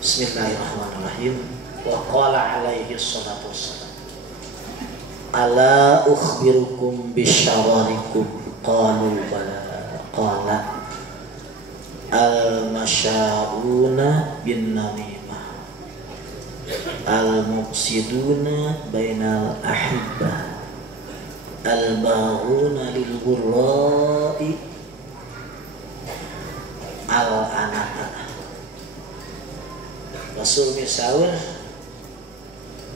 Bismillahirrahmanirrahim. Wa qala alaihi salatu wassalam, ala ukhbirukum bisyawarikum qalu bala qala al-masyauna bin namimah al-mufsiduna bainal ahibbah al-baghuna lil ghurra'i al-anata. Rasul misaur,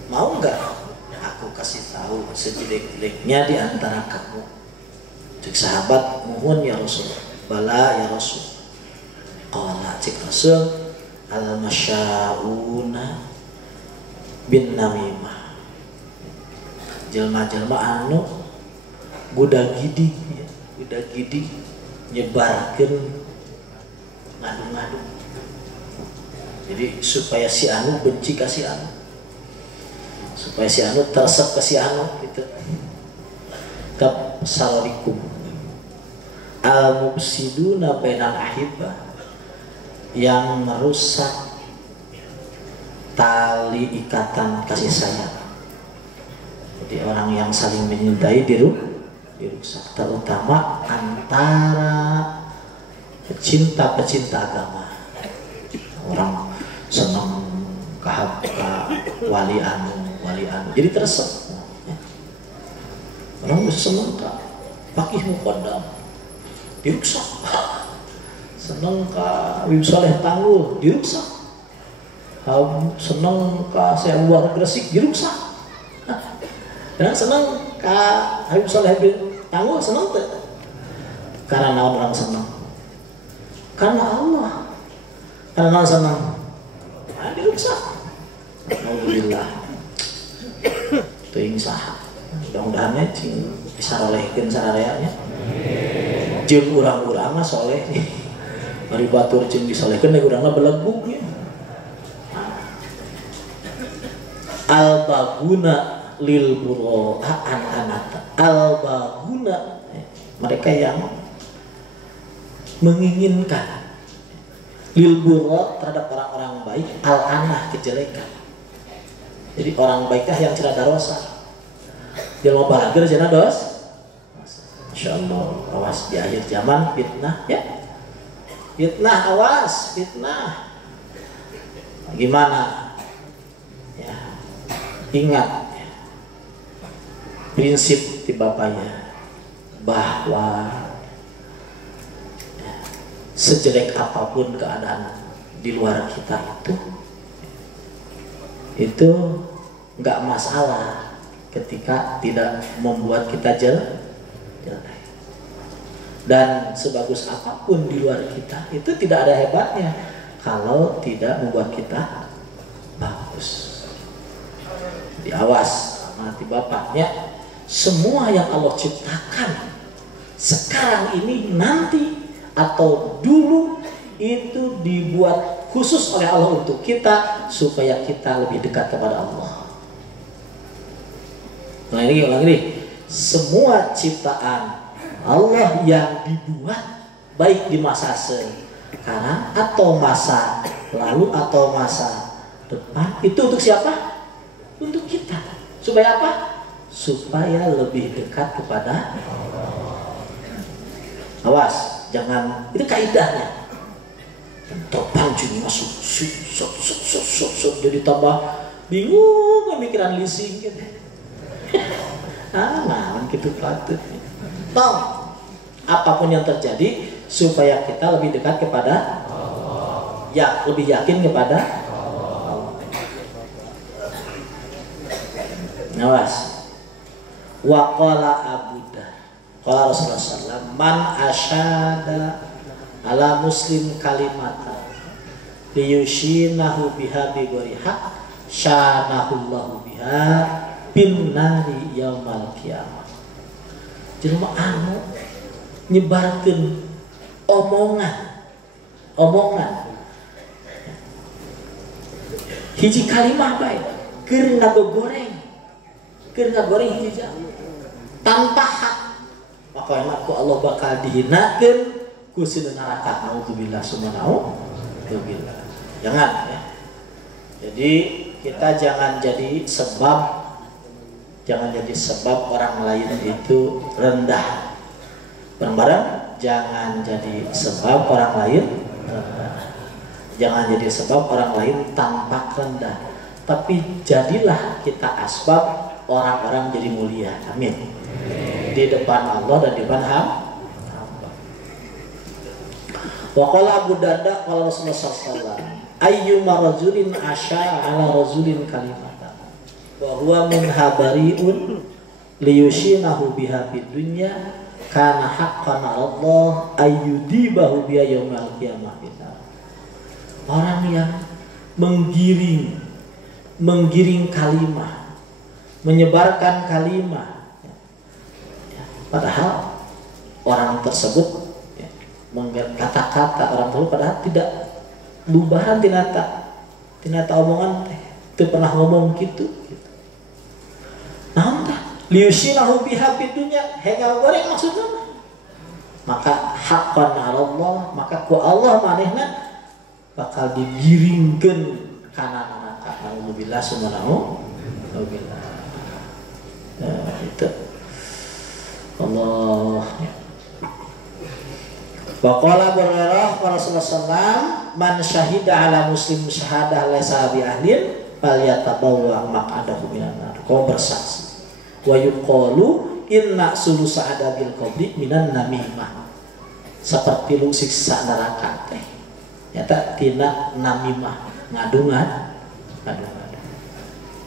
mau nggak aku kasih tahu sejelek-jeleknya di antara kamu? Cik sahabat, mohon ya Rasul. Bala ya Rasul. Qala cik Rasul, al-masyauna bin namimah. Jelma-jelma anu budak gidi, budak gidi nyebarkeun ngadu-ngadu. Jadi supaya si anu benci ka si anu, supaya si anu tersep ke si anu gitu. Kapsaladikum al-mufsiduna bainal ahibbah, yang merusak tali ikatan kasih sayang. Jadi orang yang saling menyintai dirusak, terutama antara pecinta agama. Orang senang wali anu, jadi tersep. Orang bisa senang ka Pakih Muqaddam dirusak, senang ka Habib Soleh Tanggul dirusak, senang ka Sewar Gresik dirusak, dan senang ka Habib Soleh Tanggul senang tuh. Karena naon orang senang? Karena Allah. Karena senang, dirusak. Alhamdulillah. Teuing saha. Mudah-mudahan cing bisa rolehkeun sarareanya. Jeung urang-urang mah soleh. Bari batur cing disolehkeun da urangna belegug nya. Al-baguna lil buro an-anata. Al-baguna, mereka yang menginginkan lil burra terhadap orang-orang baik, al-anah kejelekan. Jadi orang baikkah yang cerada dosa, dia mau bahagia cerada dosa. Insyaallah awas di akhir zaman fitnah ya, fitnah awas fitnah. Gimana ya, ingat ya, prinsip di bapaknya bahwa sejelek apapun keadaan di luar kita itu nggak masalah ketika tidak membuat kita jelek. Dan sebagus apapun di luar kita itu tidak ada hebatnya kalau tidak membuat kita bagus. Diawas nanti bapaknya, semua yang Allah ciptakan sekarang ini nanti atau dulu itu dibuat khusus oleh Allah untuk kita supaya kita lebih dekat kepada Allah. Ulang lagi. Semua ciptaan Allah yang dibuat baik di masa sekarang atau masa lalu atau masa depan itu untuk siapa? Untuk kita. Supaya apa? Supaya lebih dekat kepada Allah. Awas, jangan, itu kaidahnya. Terpancing masuk, jadi tambah bingung pemikiran leasing gitu. Nah, gitu patut. Tahu apapun yang terjadi supaya kita lebih dekat kepada Allah. Ya, lebih yakin kepada Allah. Nawas. Wa qala Abu Dar. Qala Rasulullah sallallahu man asyada ala muslim kalimatan liyushinahu biha bi ghairi haq syanahullahu biha bin nari yaumal qiyamah. Jelema anu nyebarkeun omongan hiji kalimah bae keur ngagoreng hiji tanpa hak, maka enak ku Allah bakal dihinakeun ku sina neraka. Nauzubillah subhanallahi. Jangan ya. Jadi kita jangan jadi sebab orang lain itu rendah. Bareng-bareng jangan jadi sebab orang lain rendah. Jangan jadi sebab orang lain tampak rendah. Tapi jadilah kita asbab orang-orang jadi mulia. Amin. Di depan Allah dan di depan hamba. Wa qala Abu Darda qala Rasulullah sallallahu alaihi wasallam ayyuma rajulin asya ala rajulin kalimatan wa huwa min habariun liyushinahu biha fid dunya kana haqqan 'ala Allah ayyudibahu biha yaumal qiyamah. Orang yang menggiring kalimah, menyebarkan kalimah, padahal orang tersebut kata-kata orang tersebut padahal tidak lubahan tinata omongan itu pernah ngomong gitu. Nah, liushinahu biha fid dunya hega goreng maksudnya. Maka haqqan 'ala Allah, maka ku Allah manehna bakal digiringkeun kana neraka. Alhamdulillah subhanahu wa. Itu Allah. Wa qala Hurairah wa Rasulullah sallam man syahida ala muslim syahadah laysa bi ahlin falyatabawwa maq'adahu minan nar. Kau bersaksi. Wa yuqalu inna sulusa adabil qabri minan namimah. Seperti lu siksa neraka teh. Nyata tina namimah ngadungan.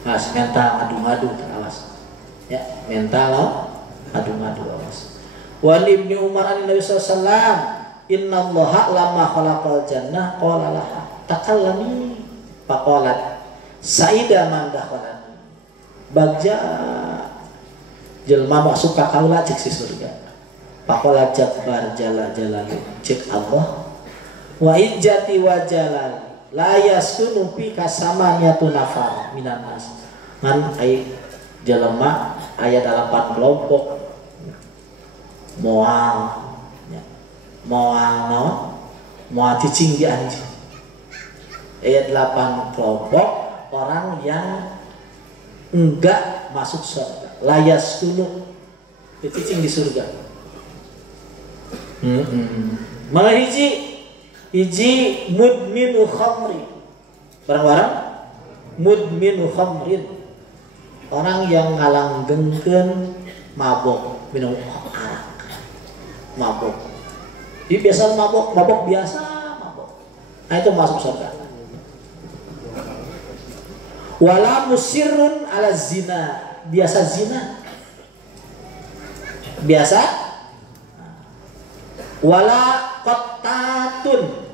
Mas mental ngadu-ngadu awas. Ya, mental ngadu-ngadu awas. Wa Ibnu Umar Nabi sallallahu alaihi wasallam innallaha lamma khalaqal jannah qala laha takallami faqalat saida man dakhalani bagja jelma masuk ka kaula cek si surga faqala jabbar jalla jalalu cek Allah wa ijjati wa jalal la yasunu fi kasamanyatu nafar minan nas ngan ai jelema aya 8 kelompok moal cicing di anjing. Ayat 8 kelompok orang yang enggak masuk surga. Layas dulu cicing di surga. Malah hiji mudminu khamri. Barang-barang mudminu khamrin. Orang yang ngalanggengkeun mabok, minum arak. Mabok. Dia biasa mabok biasa mabok. Nah itu masuk surga. Wala musirrun ala zina, biasa zina. Biasa. Wala qattatun,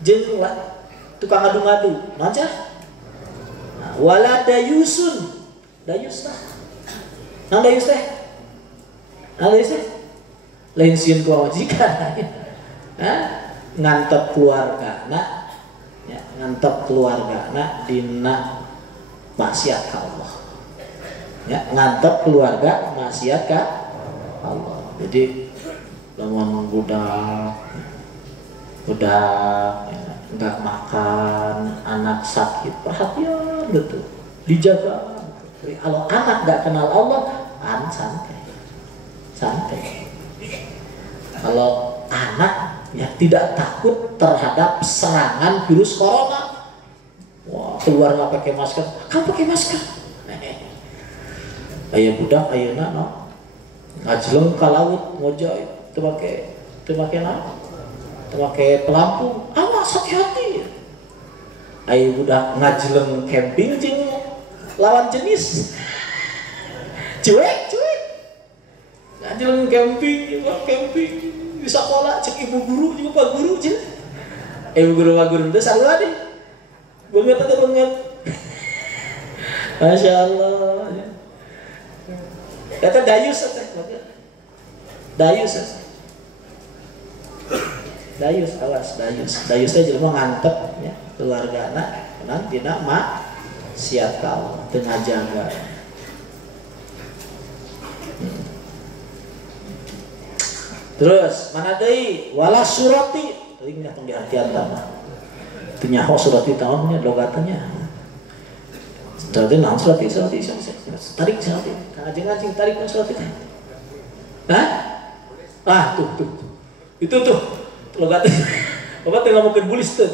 jeung tukang ngadu-ngadu, naon wala dayusun, dayus tah. Naon dayus teh? Lain sieun ku majikan. Ngantep keluargana, ya, ngantep keluargana dina maksiat ka Allah. Ya, ngantep keluarga maksiat ka Allah. Jadi lamun budak ya, enggak makan, anak sakit, perhatian betul, dijaga. Kalau anak enggak kenal Allah, santai. Kalau anak yang tidak takut terhadap serangan virus corona, wah keluar nggak pakai masker, kamu pakai masker. Ayah budak, ayahna no, ngajleng ke laut, ngojay, itu pakai pelampung, awas hati-hati. Ayah budak ngajleng camping jeung lawan jenis, cuek. Ngajarin camping di sekolah cek ibu guru juga pak guru aja. Ibu guru pak guru itu selalu ada. Banget. Masya Allah. Kata dayus awas dayusnya jelema ngantep ya keluarga anak nanti mak siap kau tengah jaga. Terus mana deui wala surati teuing nya pengertian tama teu nyaho surati tahunnya logatnya tadi naon surati tarik surati ngajeng tarik surati teh tuh itu logatnya bapak teh ngomongkeun bulis teh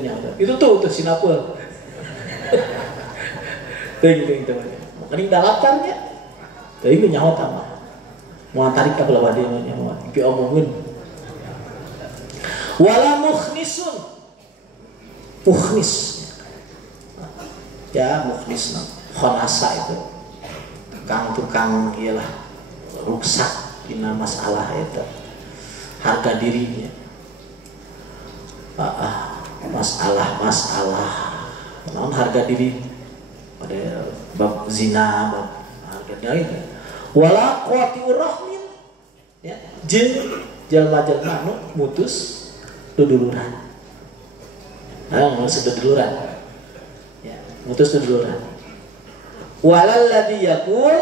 nyaho itu tuh sinapul teh gitu teman mending dalatarnya teuing nyaho tama mau tarik ke bawah dia mau diomongin wala mukhnis khonasa itu tukang iyalah rusak dina masalah itu harga dirinya masalah naon harga diri pada bab zina bab harga diri wala qati'ur rahmin ya jeung jalma-jalma nu mutus duduluran. Duduluran. Ya, mutus duduluran. Walal ladzi yaqul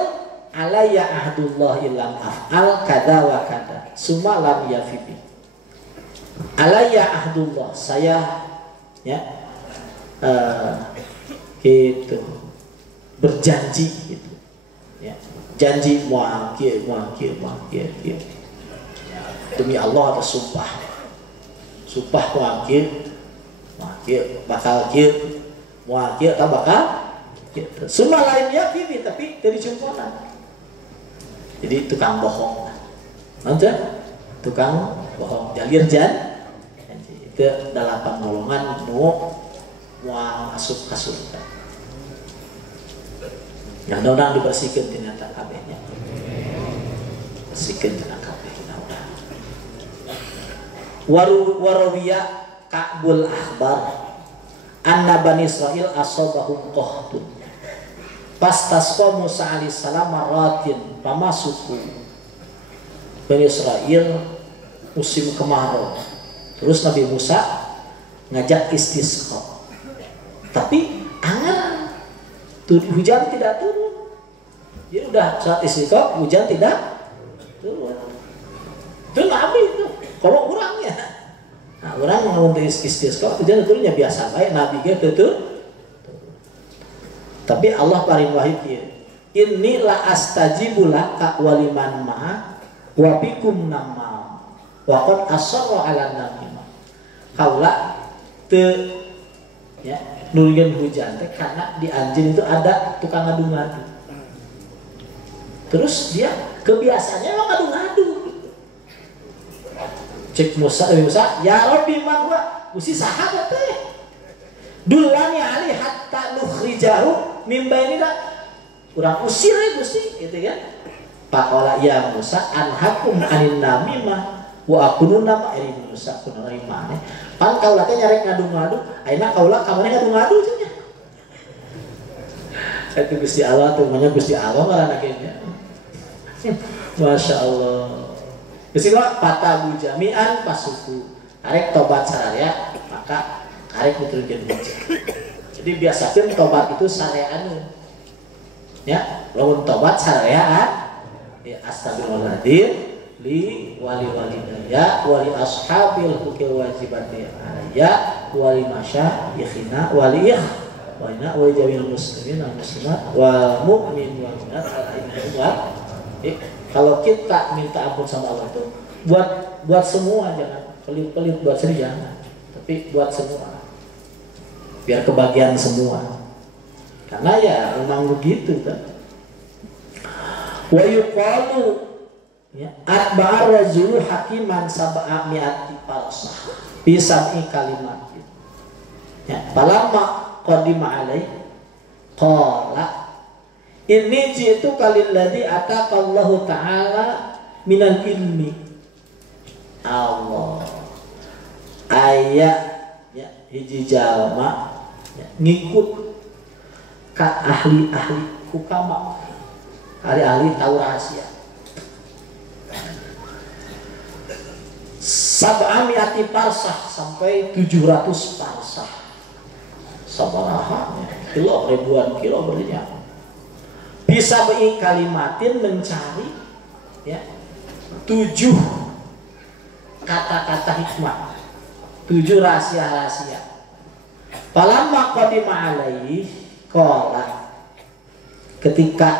alayya ahdullah illam af'al kada wa kada summa lam yafibi. Alayya ahdullah saya ya gitu berjanji gitu. Ya. Janji muakir demi Allah atas sumpah muakir bakal muakir atau bakal semua lain ya bibi tapi dari jumponan jadi tukang bohong nanti tukang bohong jalir janji itu 8 golongan mau masuk ke surga. Ya mudah-mudahan dibersihkan ternyata kabehnya. Bersihkan ternyata kabeh mudah-mudahan. Warawiya Ka'bul Ahbar anna Bani Israil asabahum qahtun. Pastasqa Musa alaihi salam maratin pamasuku Bani Israil musim kemarau. Terus Nabi Musa ngajak istisqa. Tapi angan hujan tidak turun. Jadi udah saat istisqa hujan tidak turun. Itu Nabi itu. Kalau orangnya, nah orang mau istisqa hujan turunnya biasa baik Nabi gitu. Tapi Allah paling wahyu kieu. Inni la astajibu laka wa liman ma'a wa bikum nama wa qad asarra ala namima. Kaula teu ya nurunkeun hujan teh karena di anjeun itu ada tukang ngadu-ngadu. Terus dia kebiasaannya emang ngadu-ngadu. Cek Musa, ya Rabbi man wa usi sahabat teh. Dulani ali hatta nukhrijahu min bainina. Urang usir ya Gusti gitu kan. Faqala ya Musa anhakum anin namimah wa akunu nama Musa kunaon imane. Pan kaula teh nyarek ngadu-ngadu, ayeuna kaula kamane ngadu-ngadu cenah. Itu Gusti Allah tuh namanya Gusti Allah ngaranna kieu. Masya Allah. Gusti Allah patabu jami'an pasuku. Arek tobat sararea maka arek diturunkeun hujan. Jadi biasakeun tobat itu sarean. Ya, lamun tobat sarayaan ya astagfirullahaladzim li wali walidaya wali ashabil hukil wajibati alaya wali masyayikhina wali walina wali jamil muslimin wal muslimat wal mu'min wal mu'minat kalau kita minta ampun sama Allah itu buat semua, jangan pelit-pelit buat sendiri jangan, tapi buat semua biar kebagian semua. Karena ya memang begitu kan. Wa yuqalu ya atba'a rajulu hakiman sab'a mi'ati falsah bi sab'i kalimat. Ya, falamma qadima alai qala Ini jitu kalilladzi ataqallahu ta'ala minal ilmi. Allah ayat ya hiji jalma ya, ngikut ka ahli-ahli hukama, ahli-ahli tahu rahasia. Sab'amiati parsah sampai 700 parsah. Sabaraha kilo, ribuan kilo berarti. Bisa bi kalimatin mencari ya 7 kata-kata hikmah, 7 rahasia-rahasia. Falamma qadima alaihi qala, ketika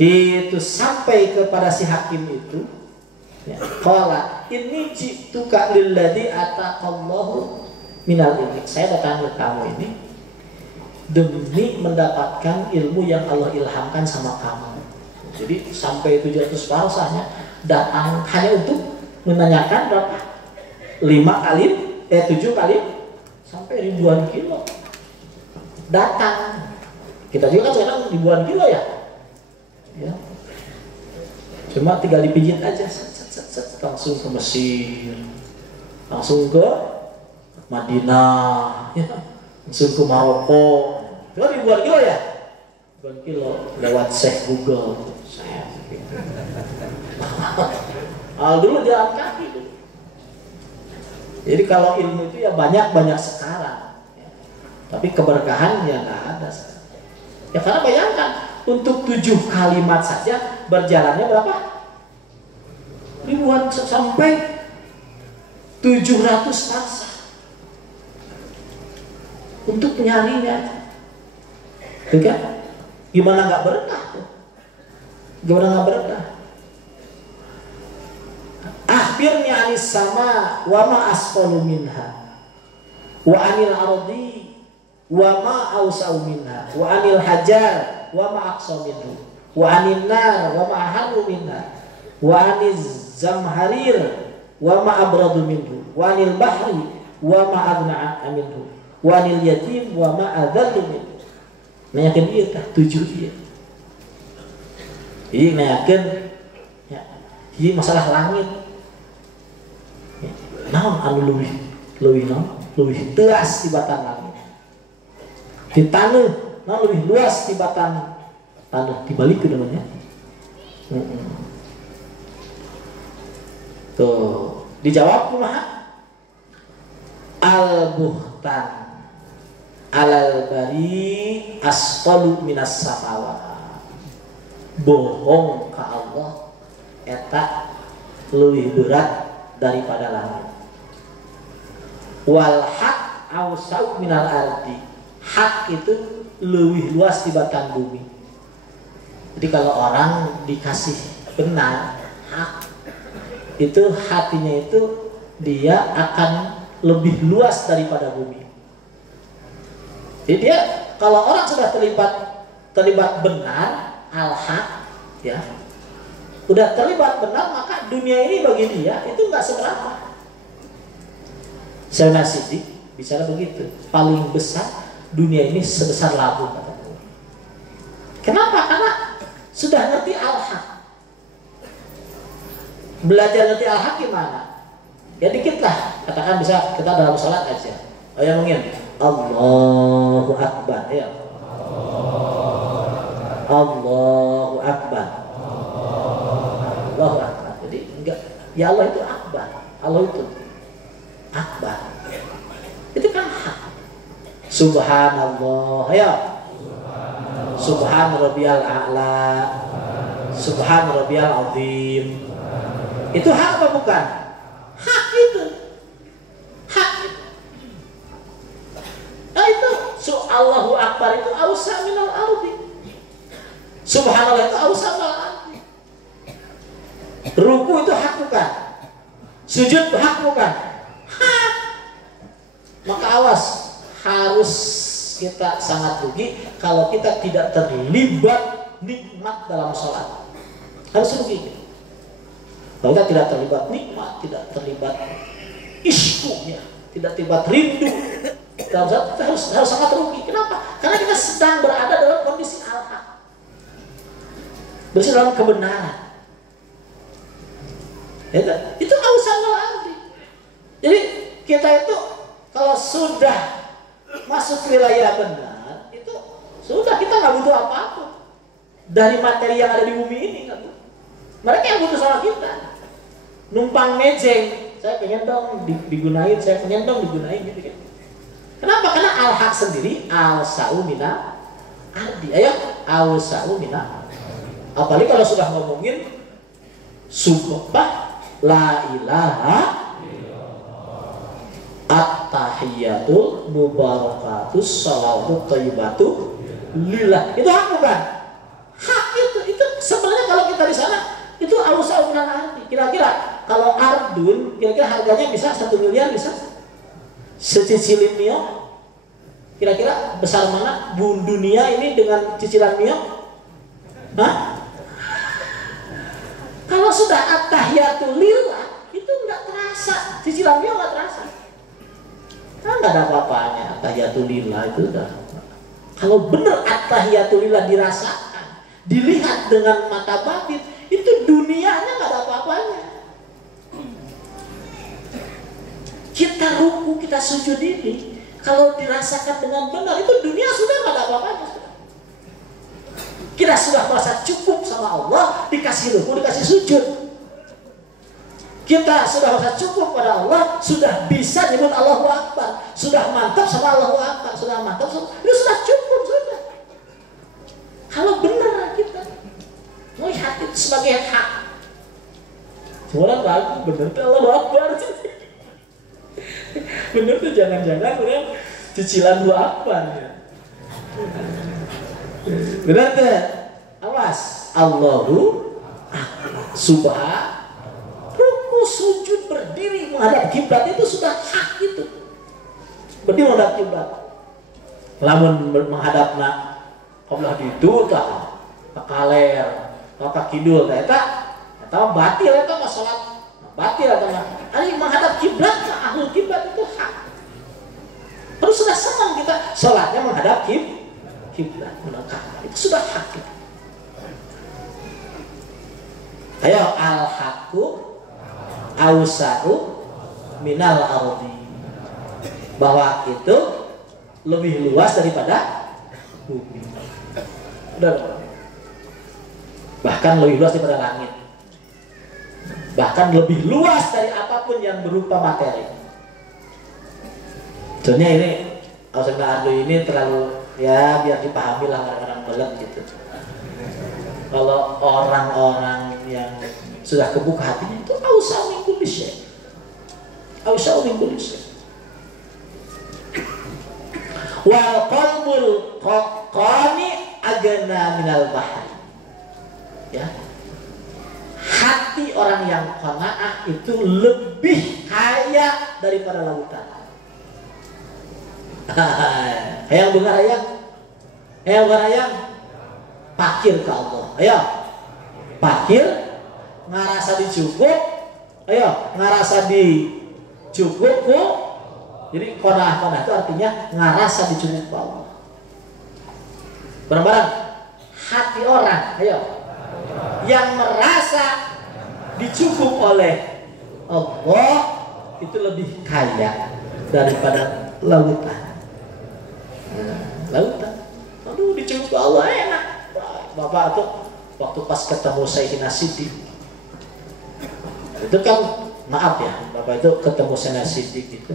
itu sampai kepada si hakim itu ya, qala inni ji'tuka lilladzi ataqallahu minal ilmi, saya datang ke kamu ini demi mendapatkan ilmu yang Allah ilhamkan sama kamu. Jadi sampai 700 parsahnya datang hanya untuk menanyakan berapa? 5 kali, 7 kali sampai ribuan kilo datang. Kita juga kan sekarang ribuan kilo ya. Ya. Cuma tinggal dipijit aja, langsung ke Mesir, langsung ke Madinah, ya. Langsung ke Maroko. Itu ribuan kilo ya? Ribuan kilo lewat Syekh Google. Saya dulu jalan kaki tuh. Jadi kalau ilmu itu ya banyak sekarang ya. Tapi keberkahan ya nggak ada sekarang. Ya karena bayangkan untuk 7 kalimat saja berjalannya berapa? Ribuan sampai 700 parsah untuk nyarinya. Tuh kan? Gimana nggak berkah tuh? Gimana nggak berkah? Akhirnya anis sama wa ma asfalu minha wa anil ardi wa ma awsa'u minha wa anil hajar wa ma aqsa minhu wa anil nar wa ma ahalu minha wa aniz zamharir wa ma abradu minhu wa anil bahri wa ma agna'a minhu wa anil yatim wa ma adallu minhu. Nanyakan dia tah 7 dia. Ini nanyakan ya, ini masalah langit. Naon anu leuwih teas tibatan langit. Di tanah naon leuwih luas tibatan tanah dibalik ke namanya. Tuh, dijawab kumaha? Al-buhtan alal bari asqalu minas samawat. Bohong ka Allah eta leuwih berat daripada langit. Wal haq awsa'u minal ardi. Hak itu lebih luas tibatan bumi. Jadi kalau orang dikasih benar hak, itu hatinya itu dia akan lebih luas daripada bumi. Jadi dia kalau orang sudah terlibat benar al-haq ya, udah terlibat benar, maka dunia ini bagi dia itu nggak seberapa. Sayyidina Siddiq bicara begitu, paling besar dunia ini sebesar labu kata dia. Kenapa? Karena sudah ngerti al-haq. Belajar ngerti al-haq gimana? Ya dikit lah, katakan bisa kita dalam sholat aja. Oh ya mungkin Allahu Akbar ya. Allahu Akbar. Allahu Akbar. Jadi enggak, ya Allah itu akbar. Allah itu akbar. Itu kan hak. Subhanallah ya. Subhan rabbiyal a'la. Subhan rabbiyal azim. Itu hak apa bukan? Hak itu. Hak itu. Nah itu Allahu Akbar itu ausa minal ardi. Subhanallah itu ausa minal ardi. Ruku itu hak bukan? Sujud hak bukan? Hak. Maka awas, harus kita sangat rugi kalau kita tidak terlibat nikmat dalam sholat. Harus rugi. Kalau kita tidak terlibat nikmat, tidak terlibat isyku, ya, tidak terlibat rindu, kita harus sangat rugi. Kenapa? Karena kita sedang berada dalam kondisi al-haq. bersih dalam kebenaran. Itu ausanul ardi. Jadi kita itu kalau sudah masuk wilayah benar, itu sudah, kita nggak butuh apa-apa dari materi yang ada di bumi ini. Mereka yang butuh sama kita. Numpang mejeng, saya pengen dong digunain, saya pengen dong digunain gitu kan. Kenapa? Karena al-haq sendiri al-sa'u mina ardi. Ayo, al-sa'u mina. Apalagi kalau sudah ngomongin sumpah la ilaha at-tahiyatul mubarakatus salawatu thayyibatu lillah. Itu hak bukan? Hak itu sebenarnya kalau kita di sana itu al-sa'u mina ardi. Kira-kira kalau ardun, kira-kira harganya bisa 1 miliar, bisa secicilin mio. Kira-kira besar mana bun dunia ini dengan cicilan mio? Hah? Kalau sudah at-tahiyatul lillah, itu nggak terasa, cicilan mio nggak terasa. Nah, nggak ada apa-apanya at-tahiyatul lillah itu udah. Kalau benar at-tahiyatul lillah dirasakan, dilihat dengan mata batin, itu dunianya nggak ada apa-apanya. Kita ruku, kita sujud ini, kalau dirasakan dengan benar, itu dunia sudah nggak ada apa-apanya. Kita sudah merasa cukup sama Allah, dikasih ruku, dikasih sujud. Kita sudah merasa cukup pada Allah, sudah bisa nyebut Allahu Akbar, sudah mantap sama Allahu Akbar, sudah mantap sama, itu sudah cukup sudah. Kalau benar kita melihat itu sebagai hak, semua bagus, benar Allahu Akbar. Bener tuh, jangan-jangan udah cicilan 2 Akbar ya. Bener tuh, awas Allahu subhan ruku sujud berdiri menghadap kiblat itu sudah hak itu. Berdiri menghadap kiblat. Lamun menghadap nak Allah itu tah kaler, kata kidul eta batil eta mah salat batil atau enggak? Ari menghadap kiblat, ahlul kiblat itu hak. Terus sudah senang kita sholatnya menghadap kiblat, itu sudah hak kita. Ayo, al-haqqu awsa'u minal ardi. Bahwa itu lebih luas daripada bumi. Udah. Bahkan lebih luas daripada langit. Bahkan lebih luas dari apapun yang berupa materi. Contohnya ini, Ausanul ardi ini terlalu, ya biar dipahami lah orang-orang belum gitu. Kalau orang-orang yang sudah kebuka hatinya itu ausa'u min kulli syai'. Ausa'u min kulli syai'. Wal qalbul qani agna minal bahri. Ya. Hati orang yang qanaah itu lebih kaya daripada lautan. Hayang dengar hayang pakir ke Allah. Ayo, pakir ngarasa dicukup. Ayo, ngarasa dicukup ku. Jadi qanaah itu artinya ngarasa dicukup ke Allah. Barang-barang hati orang, ayo, yang merasa dicukup oleh Allah itu lebih kaya daripada lautan. Lautan, aduh dicukup Allah enak. Bapak tuh waktu pas ketemu Sayyidina Siddiq itu kan, maaf ya, Bapak itu ketemu Sayyidina Siddiq itu,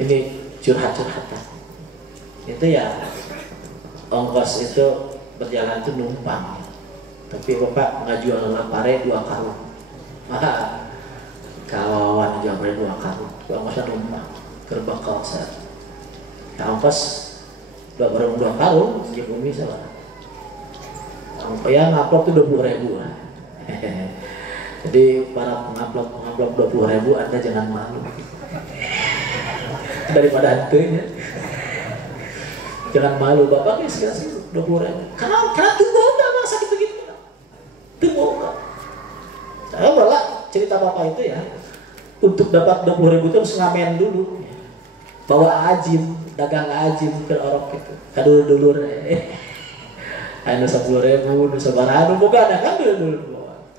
ini curhat-curhatan itu ya, ongkos itu berjalan itu numpang, tapi Bapak ngajual lapare 2 karung, maka kawan jual 2 karung, ongkosnya numpang gerbang kawasan. Nah, ongkos 2 karung jadi bumi sama. Ya ngaplok itu 20.000. Jadi para pengaplok 20.000 Anda jangan malu. Daripada hantunya. Jangan malu, Bapak guys, kasih 20.000. Karena tunggu enggak Bang, sakit begitu. Tunggu enggak. Saya malah cerita Bapak itu ya, untuk dapat 20.000 itu harus ngamen dulu. Bawa ajim, dagang ajim ke orok itu. Kadul-dulur. Anu 10.000, nu sabaraha nu boga ada kan dulu.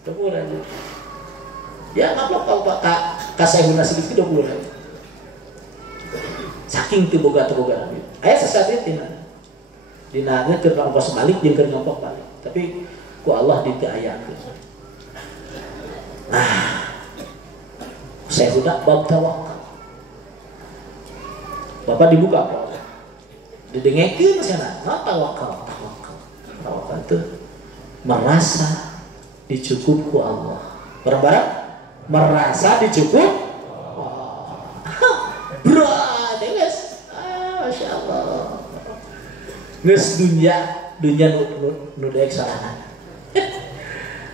20.000. Ya ngaplok ka sayuna sedikit 20.000. Saking teu boga aya sesaat tina dina keur ongkos balik jeung keur ngongkos balik tapi ku Allah diteu ayakeun. Nah saya udah bab tawakal Bapak dibuka apa? Didengekeun cenah tawakal itu merasa dicukup ku Allah bareng-bareng merasa dicukup berat ya guys. Masya Allah nges dunia nu daek sorangan.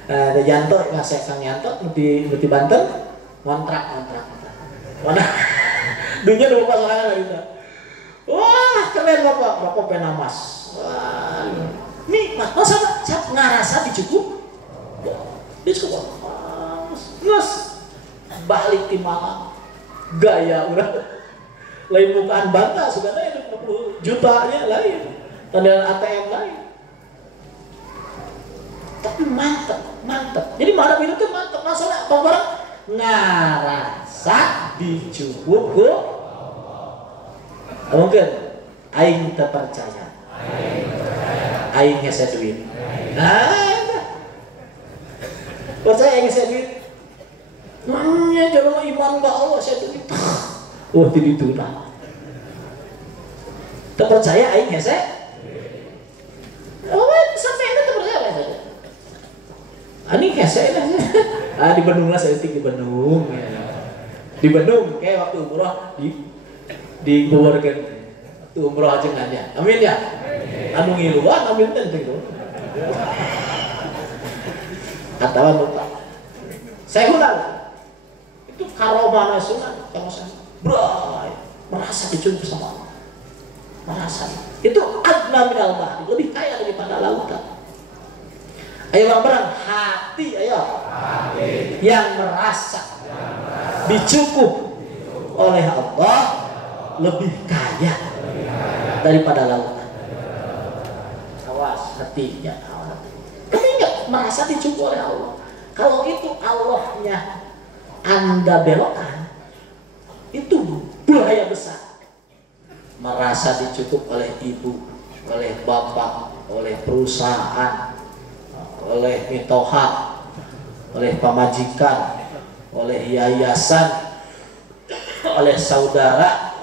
Ada Yanto ngasih Kang Yanto di Banten ngontrak mana dunia nu bapak sorangan lagi. Wah keren bapak penamas. Wah nikmat masa ngarasa dicukup nges balik di Malang gaya udah lain bukaan bangga sebenarnya 50 jutanya lain tanda ATM lain tapi mantap jadi marah itu tuh mantap masalah apa barang ngarasa dicukup mungkin aing terpercaya aing ngese duit percaya aing ngese duit namanya jangan iman ba Allah saya duit wah tidak itu lah terpercaya aing ngese sampai itu terpercaya saja ani ngese di Bandung lah saya di Bandung ya. Di Bandung kayak waktu umroh di Bogorgen waktu umroh aja nggaknya amin ya anu ngiluan amin tentu itu katawan lupa saya ulang itu karomana sunan kalau saya bray merasa dicukup sama Allah merasa itu adna minal bahri lebih kaya daripada lautan. Ayo bareng hati ayo yang merasa dicukup oleh Allah lebih kaya daripada lautan. Awas hatinya kamu ingat merasa dicukup oleh Allah. Kalau itu Allahnya Anda belokkan itu bahaya besar. Merasa dicukup oleh ibu, oleh bapak, oleh perusahaan, oleh mitoha, oleh pamajikan, oleh yayasan, oleh saudara,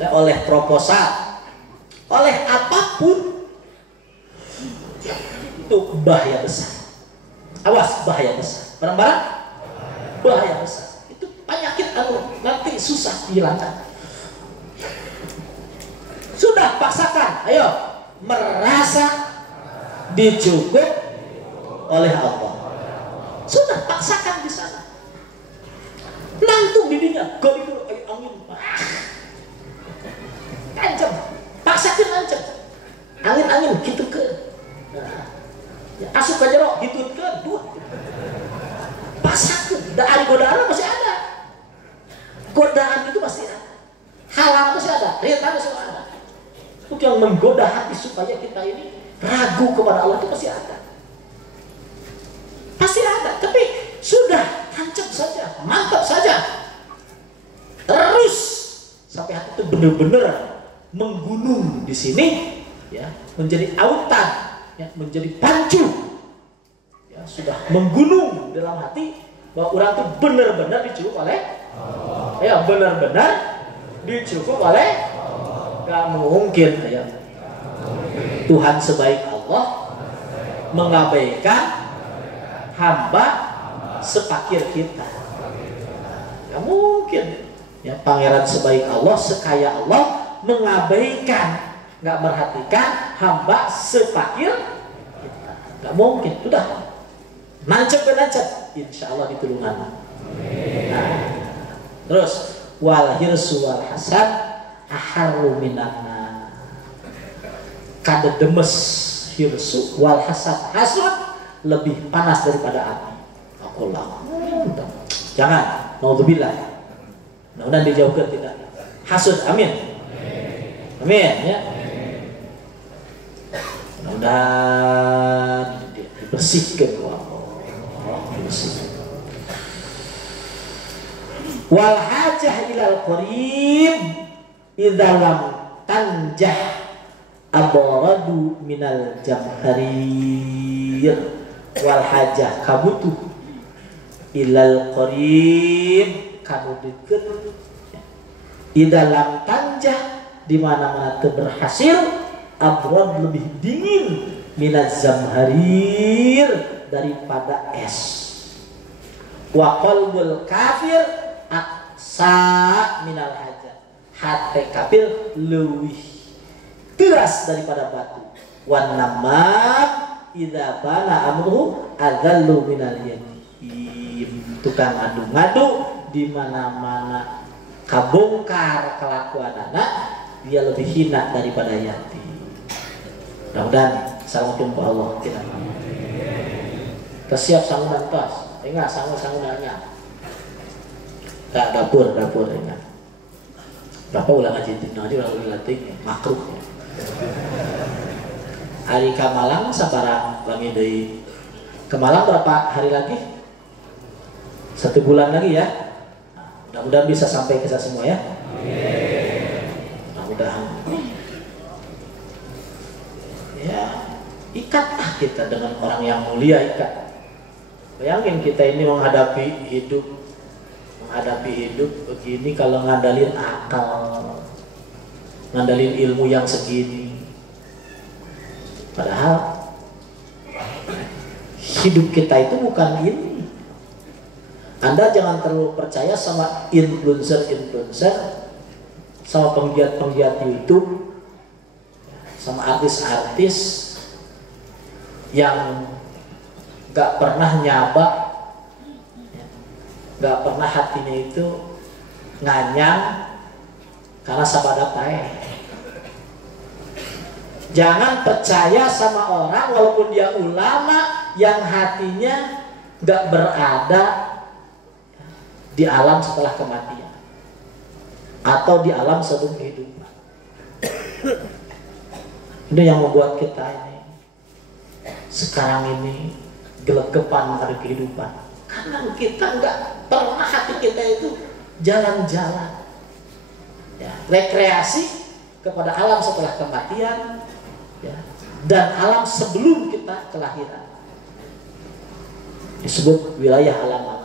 oleh proposal, oleh apapun itu bahaya besar. Awas bahaya besar. Barang-barang bahaya besar. Itu penyakit nanti susah dihilangkan. Sudah paksakan, ayo merasa dicukup oleh Allah. Sudah paksakan di sana. Nantung didinya, gol itu angin. Tancap, paksakan tancap. Angin gitu ke. Ya, asup ke jeruk gitu ke dua. Paksakan, dari godaan masih ada. Godaan itu masih ada. Halang masih ada, rintangan masih ada. Untuk yang menggoda hati supaya kita ini ragu kepada Allah itu pasti ada. Pasti ada, tapi sudah tancap saja, mantap saja. Terus sampai hati itu benar-benar menggunung di sini, ya, menjadi autan, ya, menjadi pancu. Ya, sudah menggunung dalam hati bahwa orang itu benar-benar dicukup oleh Allah. Ya, benar-benar dicukup oleh gak mungkin ya. Tuhan sebaik Allah mengabaikan hamba sepakir kita. Gak mungkin ya. Pangeran sebaik Allah, sekaya Allah mengabaikan, gak merhatikan hamba sepakir kita. Gak mungkin. Sudah nancep, insya Allah ditulungan. Nah, terus wal hirsu wal hasad aharu minanna. Kada demes hirsu wal hasad, hasad lebih panas daripada api. Aku lah, jangan, naudzubillah. Mudah-mudahan dijauhkan tidak hasud, amin, amin ya. mudah-mudahan dibersihkan dibersihkan. Wal hajah ilal qarib idza lam tanjah abaradu minal jamharir. Wal hajah kabutuh ilal qarib kamu deket idza lam tanjah di mana-mana berhasil abrad lebih dingin minaz zamharir daripada es. Wa qalbul kafir aksa minal hajar. Hati kafir lebih keras daripada batu. Wan namam idza bana amruhu adzallu minal yatim. Tukang ngadu-ngadu di mana-mana kabongkar kelakuan anak, dia lebih hina daripada yatim. Mudah-mudahan assalamualaikum Allah tidak mau. Tersiap sangunan tos, ingat sangunannya. Kak dapur ingat. Berapa ulang ngaji dina dia ulang latih makruh. Hari ke Malang sabarang lami deui. Ke Malang berapa hari lagi? 1 bulan lagi ya. Mudah-mudahan bisa sampai ke semua ya. Mudah-mudahan. Ya, ikatlah kita dengan orang yang mulia, ikat. Bayangin kita ini menghadapi hidup begini kalau ngandalin akal, ngandalin ilmu yang segini. Padahal hidup kita itu bukan ini. Anda jangan terlalu percaya sama influencer, sama penggiat YouTube, sama artis-artis yang gak pernah nyabak, gak pernah hatinya itu nganyang karena sabada pae. Jangan percaya sama orang walaupun dia ulama yang hatinya gak berada di alam setelah kematian atau di alam sebelum kehidupan. Itu yang membuat kita ini sekarang ini gelegepan dari kehidupan, karena kita nggak pernah hati kita itu jalan-jalan ya, rekreasi kepada alam setelah kematian ya, dan alam sebelum kita kelahiran, disebut wilayah alam.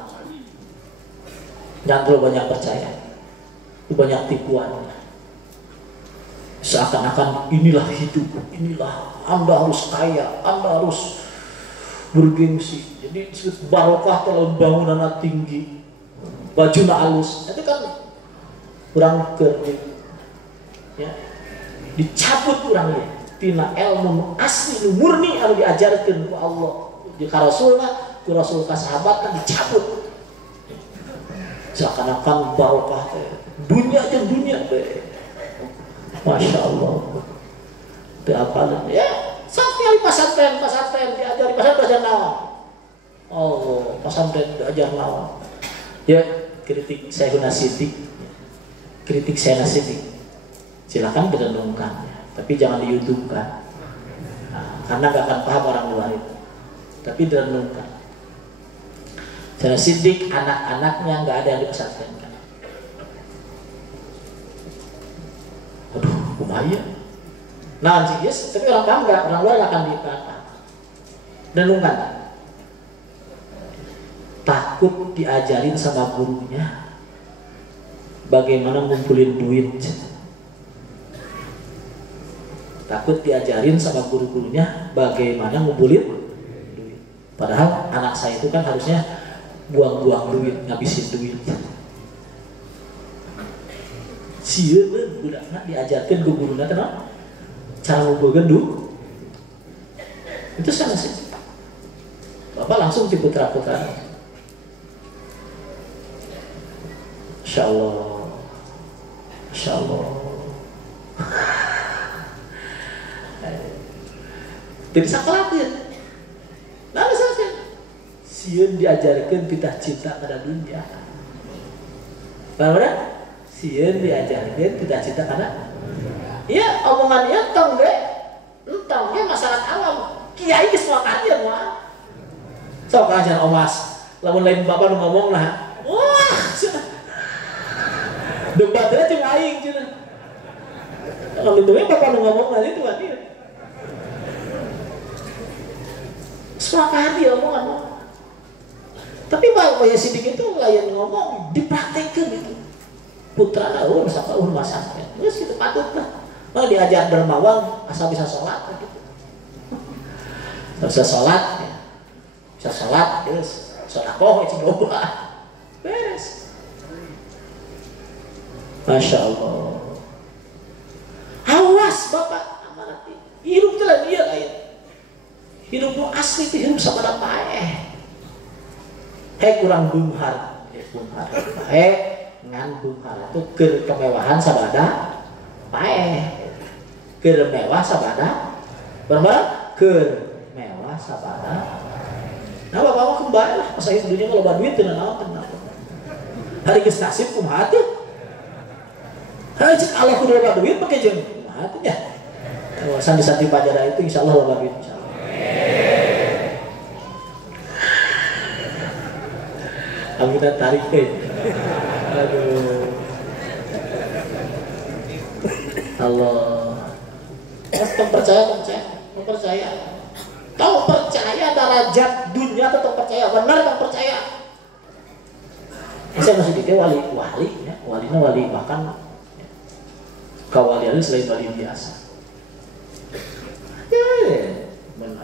Jangan terlalu banyak percaya, itu banyak tipuannya. Seakan-akan inilah hidup, inilah Anda harus kaya, Anda harus bergengsi. Jadi disebut barokah kalau bangunan tinggi, baju halus. Itu kan kurang kerdil, ya. Dicabut kurangnya. Tina ilmu asli murni harus diajarkan ke Allah. Di Rasulullah, ke Rasul ke sahabat kan dicabut. Seakan-akan barokah dunia aja dunia deh. Masya Allah. Itu apa ya? Sampai pasantren diajari pasantren belajar naon. Oh, pasantren diajar naon. Ya, kritik saya Siddiq. Kritik saya Siddiq. Silakan direnungkan, tapi jangan di YouTube kan. Nah, karena nggak akan paham orang luar itu. Tapi direnungkan. Saya Siddiq anak-anaknya nggak ada yang dipesantrenkan. Aduh, lumayan. Nah, yes, tapi orang paham nggak, orang luar nggak akan dipaham. Renungkan. Takut diajarin sama gurunya bagaimana ngumpulin duit. Takut diajarin sama guru-gurunya bagaimana ngumpulin duit. Padahal anak saya itu kan harusnya buang-buang duit, ngabisin duit. Sieun budakna diajarkan ke guruna teh cara ngumpulkeun duit. Itu sama sih. Bapak langsung di putra-putra. Insya Allah. Tidak bisa khawatir. Nah, misalnya sieun diajarkan kita cinta pada dunia. Benar? Sieun diajarkan kita cinta pada. Ya, omongannya tong deh. entongnya masyarakat awam kiai geus wakadian mah sok ajar omas lamun lain bapak nu ngomong nah wah debatnya cuma aing cenah kalau lindungnya bapak nu ngomong nah itu dia sepakati omongan mah tapi Pak Boya Sidik itu lain ngomong dipraktekkan gitu putra naun sampai masakan terus gitu patut lah mau diajar dermawan asal bisa sholat gitu bisa sholat ya. Bisa sholat terus sodakoh itu coba beres Masya Allah awas bapak amanat hidup telah dia lain hidupmu asli itu hidup sama paeh kurang bunghar ngan bunghar itu kemewahan sabada paeh mewah sabada berapa mewah sabada nah bapak mau kembali lah pas akhir dunia kalau duit tidak naon hari geus nasib kumaha teh hari cek Allah kudu loba duit pakai jeung kumaha teh ya sandi-sandi pajara itu insyaallah loba duit insyaallah kita tarik aduh Allah tong percaya darajat dunia tetap percaya benar tong percaya saya masih dikit wali ya wali bahkan kawalian selain wali biasa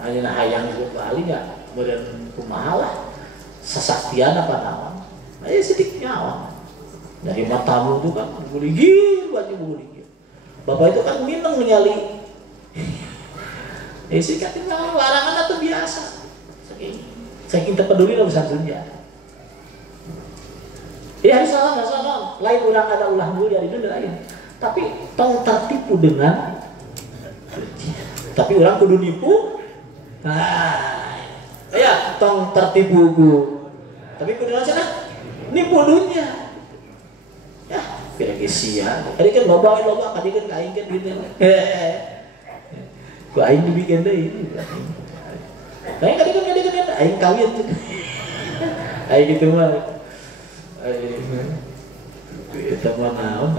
ayeuna hayang wali ya meureun kumaha lah sesaktian apa naon aya sidik nyawa dari matamu itu kan buligir bapak itu kan mineng nyali sih katanya larangan itu biasa saking terpeduli lah bisa dunia ya salah lain orang ada ulah mulia itu lain tapi tong tertipu dengan tapi orang kudu nipu ya tong tertipu tapi kudu sana nipu dunia ya kira-kira sia tadi kan loba tadi kan aing kan gitu ku aing dibikin deui aing tadi kan aing kawin aing gitu mah itu mah naon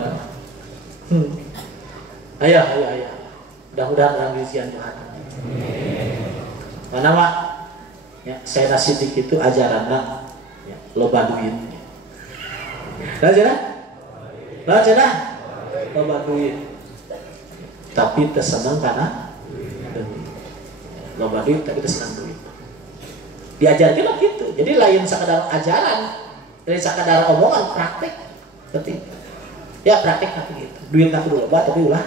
ayah mudah-mudahan dalam isian Tuhan mana mah ya saya nasidik itu ajaranna ya loba duit lah cenah loba duit tapi tersenang karena loba duit tapi tersenang duit diajarkan lah gitu jadi lain sekadar ajaran dari sekadar omongan praktek penting ya praktek tapi gitu duit nak kudu loba tapi ulah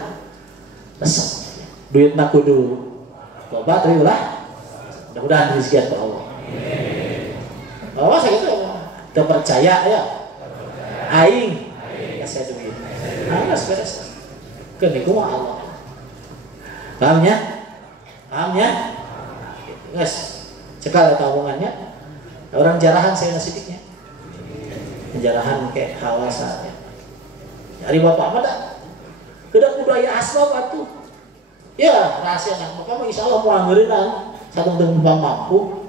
resep duit nak kudu loba tapi ulah mudah-mudahan rezeki Allah bahwa saya itu terpercaya ya aing kasih duit beres keuniku mah Allah pahamnya guys cekal eta omongannya orang jarahan saya nasidiknya jarahan kayak hawasan dari bapak mah dah kedak budaya asal atuh ya rahasia nah bapak mah insyaallah mau angeureunang satu tempat mampu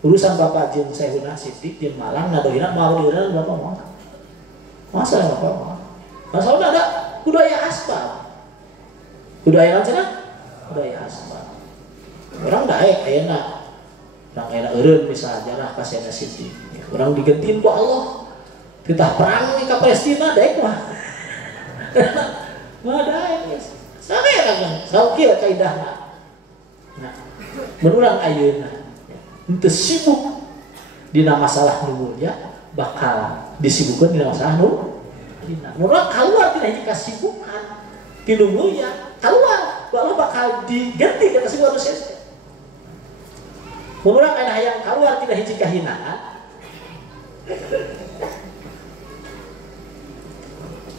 urusan bapak jeung Sayyidina Sidik jeung Malang nadohina mau dieureun bapak mah masa bapak mah masalah ada budaya aspal budaya lan cenah budaya aspal orang daek ayeuna orang ayeuna eureun bisa jarah ka Sayyidina Sidik orang digentin ku Allah kita perang ke Palestina daek mah mah daek sampai kan saukir kaidahna nah menurang ayeuna henteu sibuk dina masalah nu mulia bakal disibukkeun dina masalah nu dina menurang keluar tina hiji kasibukan tinu mulia keluar walau bakal diganti kata si manusia menurang kana hayang keluar tina hiji kahinaan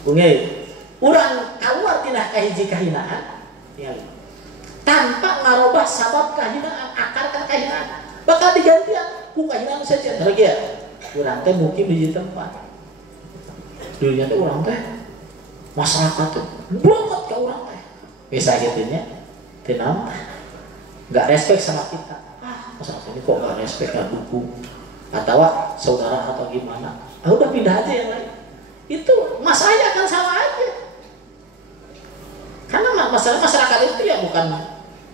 Bungei, urang keluar tina kahiji kahinaan ya. Tanpa ngarobah sabab kahinaan, akar kahinaan bakal digantian ku kahinaan saja lagi ya urang teh mungkin di tempat dunia teh urang teh masyarakat tuh banget ke urang teh bisa gitunya tenang, nggak respect sama kita. Masa ini kok nggak respect, nggak dukung, atau saudara atau gimana? Udah pindah aja yang lain. Itu masalahnya akan sama aja. Karena masalah masyarakat itu ya bukan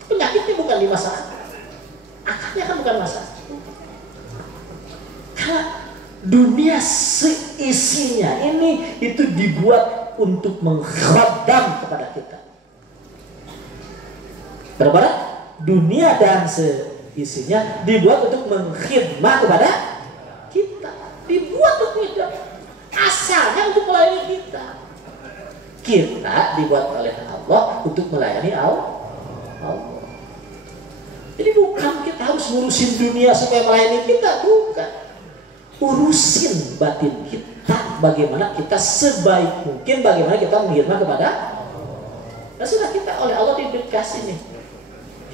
penyakitnya, bukan di masyarakat. Akarnya kan bukan masalah. Karena dunia seisinya ini itu dibuat untuk mengkhadam kepada kita. Berapa? Dunia dan seisinya dibuat untuk mengkhidmat kepada kita. Dibuat untuk itu. Asalnya untuk melayani kita. Kita dibuat oleh Allah untuk melayani Allah. Jadi bukan kita harus ngurusin dunia supaya melayani kita, bukan. Urusin batin kita, bagaimana kita sebaik mungkin, bagaimana kita menghidmat kepada Allah. Nah sudah, kita oleh Allah dikasih nih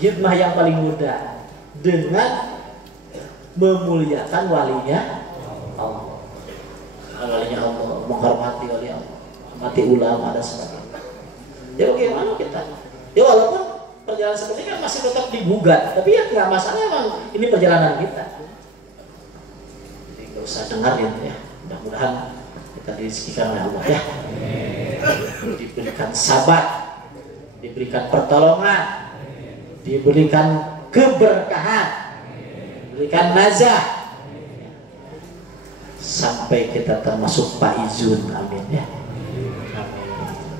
hidmah yang paling mudah dengan memuliakan walinya Allah. Walinya Allah, menghormati wali Allah, menghormati ulama dan sebagainya. Ya bagaimana kita? Ya walaupun perjalanan seperti ini kan masih tetap digugat, tapi ya nggak masalah, emang ini perjalanan kita. Jadi nggak usah dengarin ya. Mudah-mudahan kita direzekikan oleh Allah ya. Diberikan sabar, diberikan pertolongan, diberikan keberkahan, diberikan nazah, sampai kita termasuk faizun. Amin ya. Amin.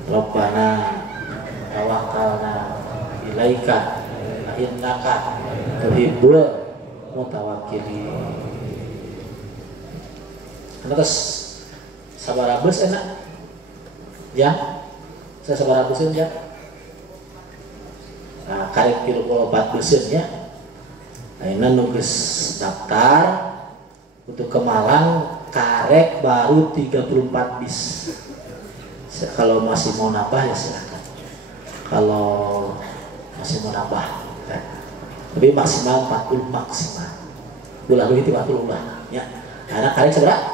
Rabbana tawakkalna ilaika innaka tuhibbul mutawakkilin. Terus sabar abus enak ya, saya sabar abusin ya. Nah, karek kilo 4 besin ya. Ayeuna nugas daftar untuk ke Malang, karek baru 34 bis. Kalau masih mau nambah ya silakan. Kalau masih mau nambah ya. Tapi maksimal 40 maksimal. Lalu itu 40 lah ya. Karena karek seberapa?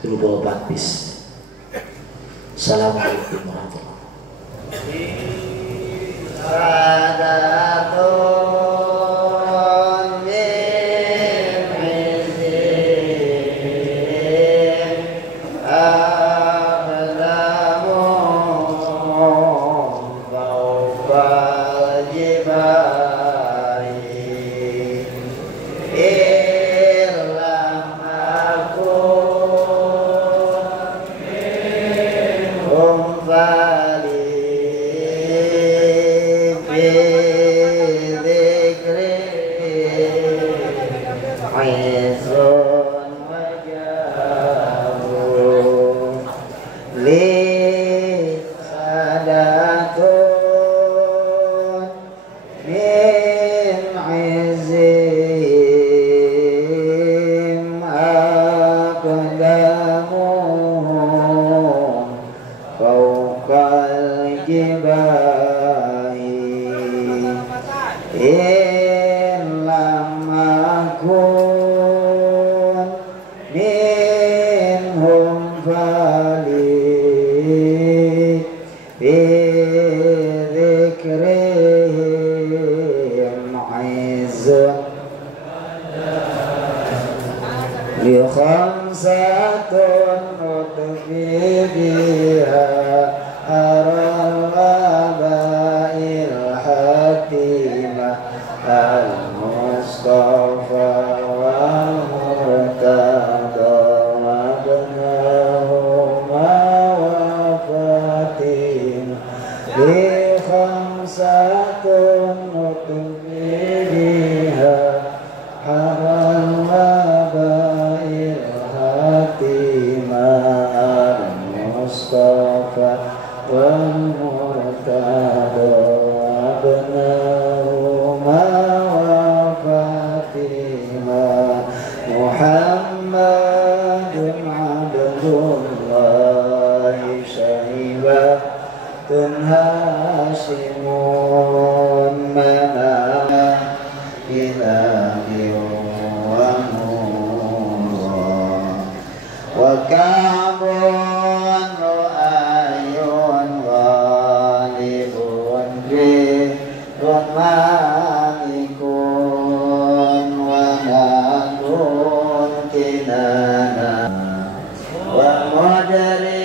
34 bis. Assalamualaikum warahmatullahi wabarakatuh. dari